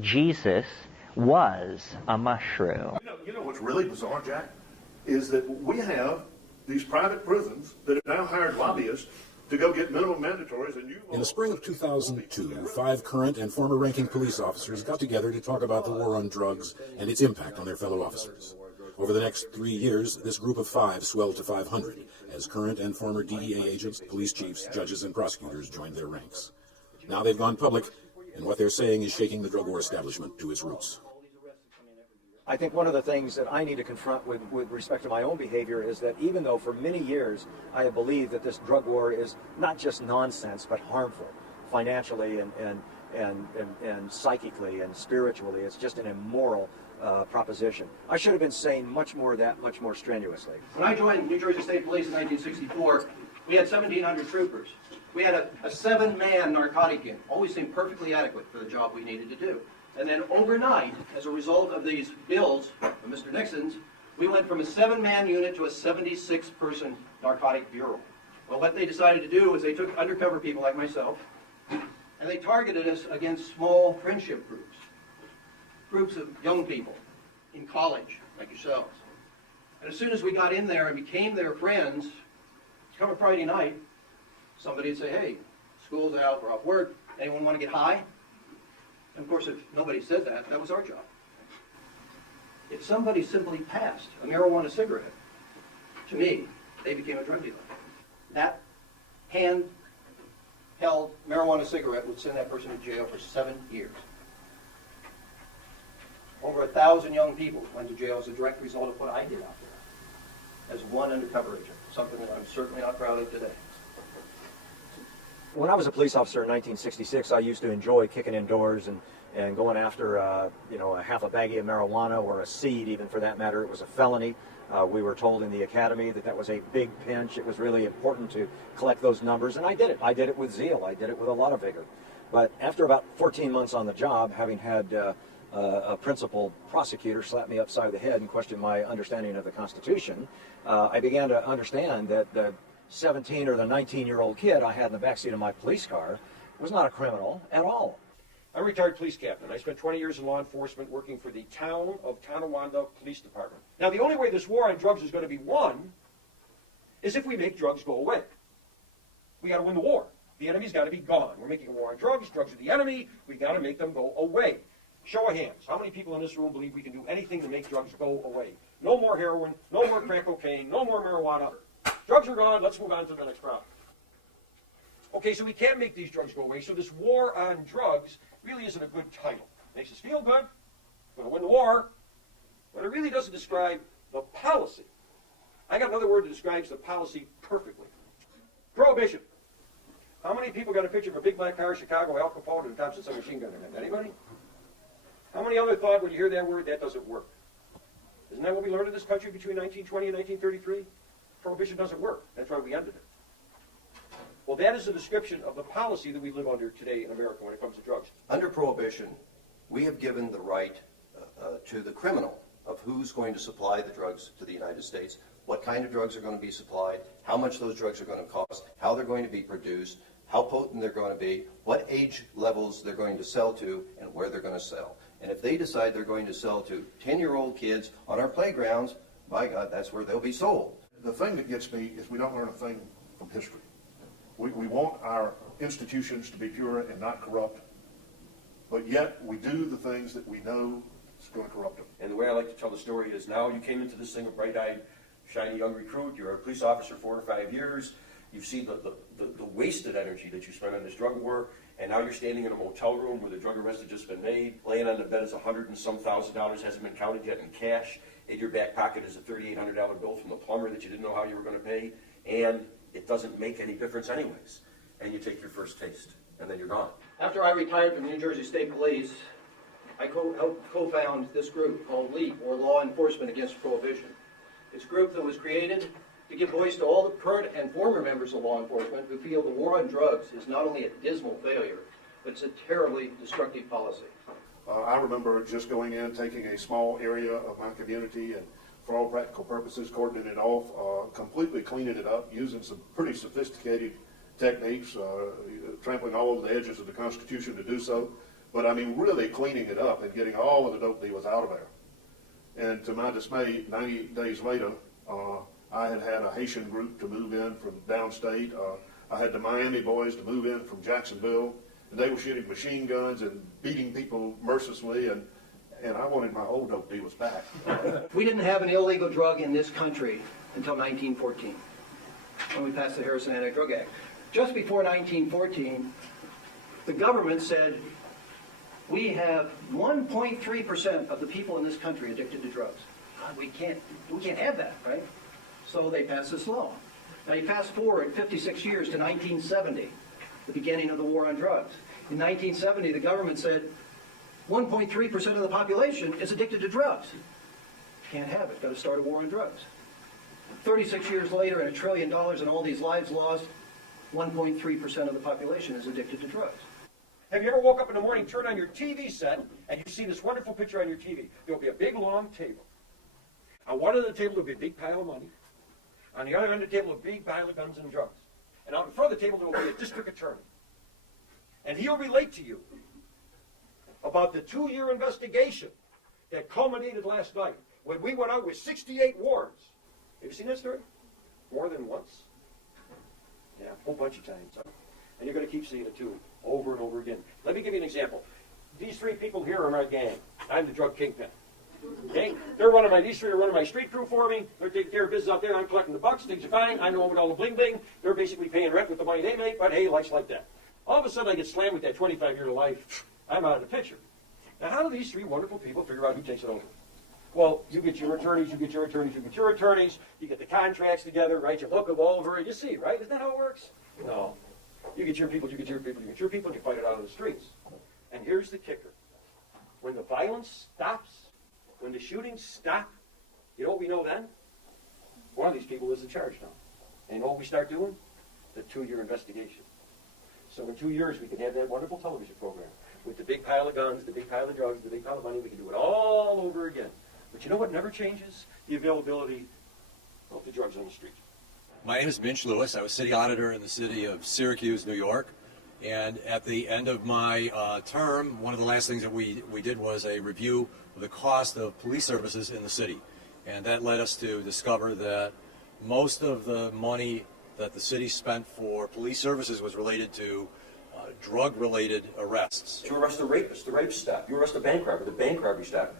Jesus was a mushroom. You know what's really bizarre, Jack, is that we have these private prisons that have now hired lobbyists to go get minimum mandatories. And in the spring of 2002, 5 current and former ranking police officers got together to talk about the war on drugs and its impact on their fellow officers. Over the next 3 years, this group of 5 swelled to 500 as current and former DEA agents, police chiefs, judges, and prosecutors joined their ranks. Now they've gone public, and what they're saying is shaking the drug war establishment to its roots. I think one of the things that I need to confront with respect to my own behavior is that even though for many years I have believed that this drug war is not just nonsense but harmful financially and psychically and spiritually, it's just an immoral proposition. I should have been saying much more of that, much more strenuously. When I joined New Jersey State Police in 1964, we had 1,700 troopers. We had a 7-man narcotic unit, always seemed perfectly adequate for the job we needed to do. And then overnight, as a result of these bills from Mr. Nixon's, we went from a 7-man unit to a 76-person narcotic bureau. Well, what they decided to do was they took undercover people like myself, and they targeted us against small friendship groups of young people in college, like yourselves. And as soon as we got in there and became their friends, come a Friday night, somebody would say, hey, school's out, we're off work, anyone want to get high? And of course, if nobody said that, that was our job. If somebody simply passed a marijuana cigarette to me, they became a drug dealer. That hand-held marijuana cigarette would send that person to jail for 7 years. Over 1,000 young people went to jail as a direct result of what I did out there as one undercover agent, something that I'm certainly not proud of today. When I was a police officer in 1966, I used to enjoy kicking indoors and going after, a half a baggie of marijuana or a seed, even for that matter. It was a felony. We were told in the academy that that was a big pinch. It was really important to collect those numbers, and I did it. I did it with zeal. I did it with a lot of vigor. But after about 14 months on the job, having had a principal prosecutor slap me upside the head and question my understanding of the Constitution, I began to understand that the 17 or the 19-year-old kid I had in the backseat of my police car was not a criminal at all. I'm a retired police captain. I spent 20 years in law enforcement working for the town of Tonawanda Police Department. Now, the only way this war on drugs is going to be won is if we make drugs go away. We got to win the war. The enemy's got to be gone. We're making a war on drugs. Drugs are the enemy. We got to make them go away. Show of hands. How many people in this room believe we can do anything to make drugs go away? No more heroin, no more crack cocaine, no more marijuana. Drugs are gone, let's move on to the next problem. Okay, so we can't make these drugs go away, so this war on drugs really isn't a good title. Makes us feel good, we're going to win the war, but it really doesn't describe the policy. I got another word that describes the policy perfectly. Prohibition. How many people got a picture of a big black car, Chicago, Al Capone, and a Thompson submachine gun in it? Anybody? How many other thought when you hear that word, that doesn't work? Isn't that what we learned in this country between 1920 and 1933? Prohibition doesn't work. That's why we ended it. Well, that is a description of the policy that we live under today in America when it comes to drugs. Under Prohibition, we have given the right to the criminal of who's going to supply the drugs to the United States, what kind of drugs are going to be supplied, how much those drugs are going to cost, how they're going to be produced, how potent they're going to be, what age levels they're going to sell to, and where they're going to sell. And if they decide they're going to sell to 10-year-old kids on our playgrounds, by God, that's where they'll be sold. The thing that gets me is we don't learn a thing from history. We want our institutions to be pure and not corrupt, but yet we do the things that we know is going to corrupt them. And the way I like to tell the story is now you came into this thing a bright-eyed, shiny young recruit, you're a police officer 4 or 5 years, you've seen the wasted energy that you spent on this drug war, and now you're standing in a motel room where the drug arrest has just been made, laying on the bed is $100 and some thousand, hasn't been counted yet in cash, in your back pocket is a $3,800 bill from the plumber that you didn't know how you were going to pay, and it doesn't make any difference anyways. And you take your first taste, and then you're gone. After I retired from New Jersey State Police, I co-found this group called LEAP, or Law Enforcement Against Prohibition. It's a group that was created to give voice to all the current and former members of law enforcement who feel the war on drugs is not only a dismal failure, but it's a terribly destructive policy. I remember just going in, taking a small area of my community, and for all practical purposes, cordoning it off, completely cleaning it up, using some pretty sophisticated techniques, trampling all over the edges of the Constitution to do so, But I mean, really cleaning it up and getting all of the dope dealers out of there. And to my dismay, 90 days later, I had a Haitian group to move in from downstate. I had the Miami boys to move in from Jacksonville, and they were shooting machine guns and beating people mercilessly, and I wanted my old dope dealers back. We didn't have an illegal drug in this country until 1914, when we passed the Harrison Anti-Drug Act. Just before 1914, the government said, we have 1.3% of the people in this country addicted to drugs. God, we can't have that, right? So they passed this law. Now you fast forward 56 years to 1970, the beginning of the war on drugs. In 1970, the government said 1.3% of the population is addicted to drugs. Can't have it. Got to start a war on drugs. 36 years later, and $1 trillion and all these lives lost, 1.3% of the population is addicted to drugs. Have you ever woke up in the morning, turn on your TV set, and you see this wonderful picture on your TV? There will be a big, long table. On one end of the table, there will be a big pile of money. On the other end of the table, a big pile of guns and drugs. And out in front of the table, there will be a district attorney. And he'll relate to you about the 2-year investigation that culminated last night when we went out with 68 warrants. Have you seen that story? More than once? Yeah, a whole bunch of times. And you're going to keep seeing it too, over and over again. Let me give you an example. These 3 people here are my gang. I'm the drug kingpin. Okay? These 3 are running my street crew for me. They're taking care of business out there. I'm collecting the bucks. Things are fine. I know them with all the bling bling. They're basically paying rent with the money they make, but hey, life's like that. All of a sudden I get slammed with that 25 years of life. I'm out of the picture. Now how do these 3 wonderful people figure out who takes it over? Well, you get your attorneys, you get your attorneys, you get your attorneys, you get the contracts together, right? You look them over, you see, right? Isn't that how it works? No. You get your people, you get your people, you get your people, and you fight it out on the streets. And here's the kicker. When the violence stops, when the shootings stop, you know what we know then? One of these people is in charge now. And you know what we start doing? The 2-year investigation. So in 2 years, we can have that wonderful television program with the big pile of guns, the big pile of drugs, the big pile of money. We can do it all over again. But you know what never changes? The availability of the drugs on the street. My name is Minch Lewis. I was city auditor in the city of Syracuse, New York. And at the end of my term, one of the last things that we did was a review of the cost of police services in the city. And that led us to discover that most of the money that the city spent for police services was related to drug-related arrests. You arrest a rapist, the rape stop. You arrest a bank robber, the bank robbery stop.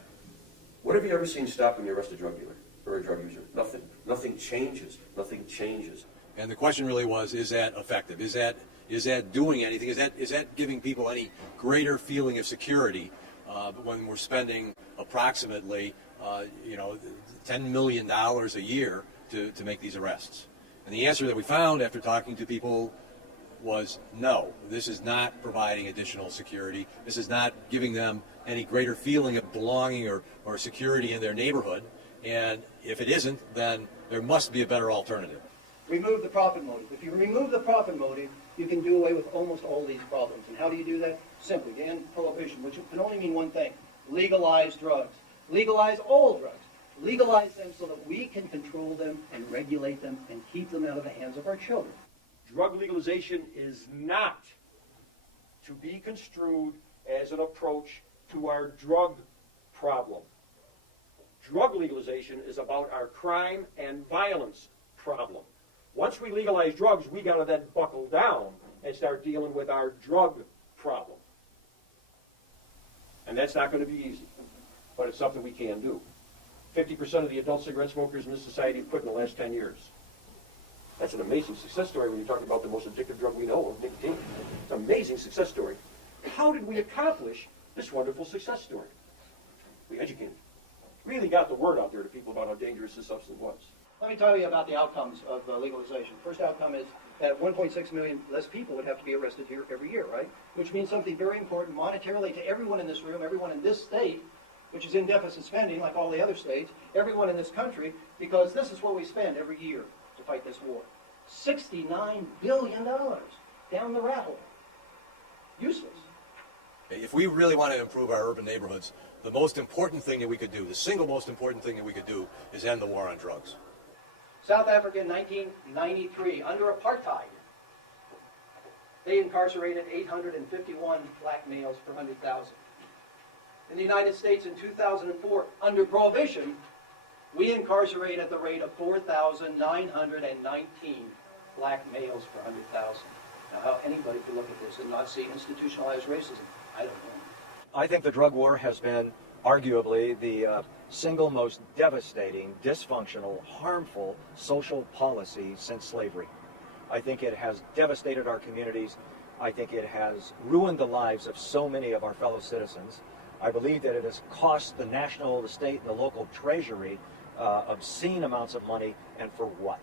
What have you ever seen stop when you arrest a drug dealer or a drug user? Nothing. Nothing changes. Nothing changes. And the question really was, is that effective? Is that doing anything? Is that giving people any greater feeling of security when we're spending approximately $10 million a year to make these arrests? And the answer that we found after talking to people was no. This is not providing additional security. This is not giving them any greater feeling of belonging or security in their neighborhood. And if it isn't, then there must be a better alternative. Remove the profit motive. If you remove the profit motive, you can do away with almost all these problems. And how do you do that? Simply, to end prohibition, which can only mean one thing: legalize drugs. Legalize all drugs. Legalize them so that we can control them and regulate them and keep them out of the hands of our children. Drug legalization is not to be construed as an approach to our drug problem. Drug legalization is about our crime and violence problem. Once we legalize drugs, we got to then buckle down and start dealing with our drug problem. And that's not going to be easy, but it's something we can do. 50% of the adult cigarette smokers in this society have quit in the last 10 years. That's an amazing success story when you're talking about the most addictive drug we know, nicotine. It's an amazing success story. How did we accomplish this wonderful success story? We educated. Really got the word out there to people about how dangerous this substance was. Let me tell you about the outcomes of legalization. First outcome is that 1.6 million less people would have to be arrested here every year, right? Which means something very important monetarily to everyone in this room, everyone in this state, which is in deficit spending like all the other states, everyone in this country, because this is what we spend every year to fight this war. $69 billion down the rat hole. Useless. If we really want to improve our urban neighborhoods, the most important thing that we could do, the single most important thing that we could do, is end the war on drugs. South Africa in 1993, under apartheid, They incarcerated 851 black males per 100,000. In the United States in 2004, under Prohibition, we incarcerate at the rate of 4,919 black males per 100,000. Now, how anybody could look at this and not see institutionalized racism, I don't know. I think the drug war has been arguably the single most devastating, dysfunctional, harmful social policy since slavery. I think it has devastated our communities. I think it has ruined the lives of so many of our fellow citizens. I believe that it has cost the national, the state, and the local treasury obscene amounts of money, and for what?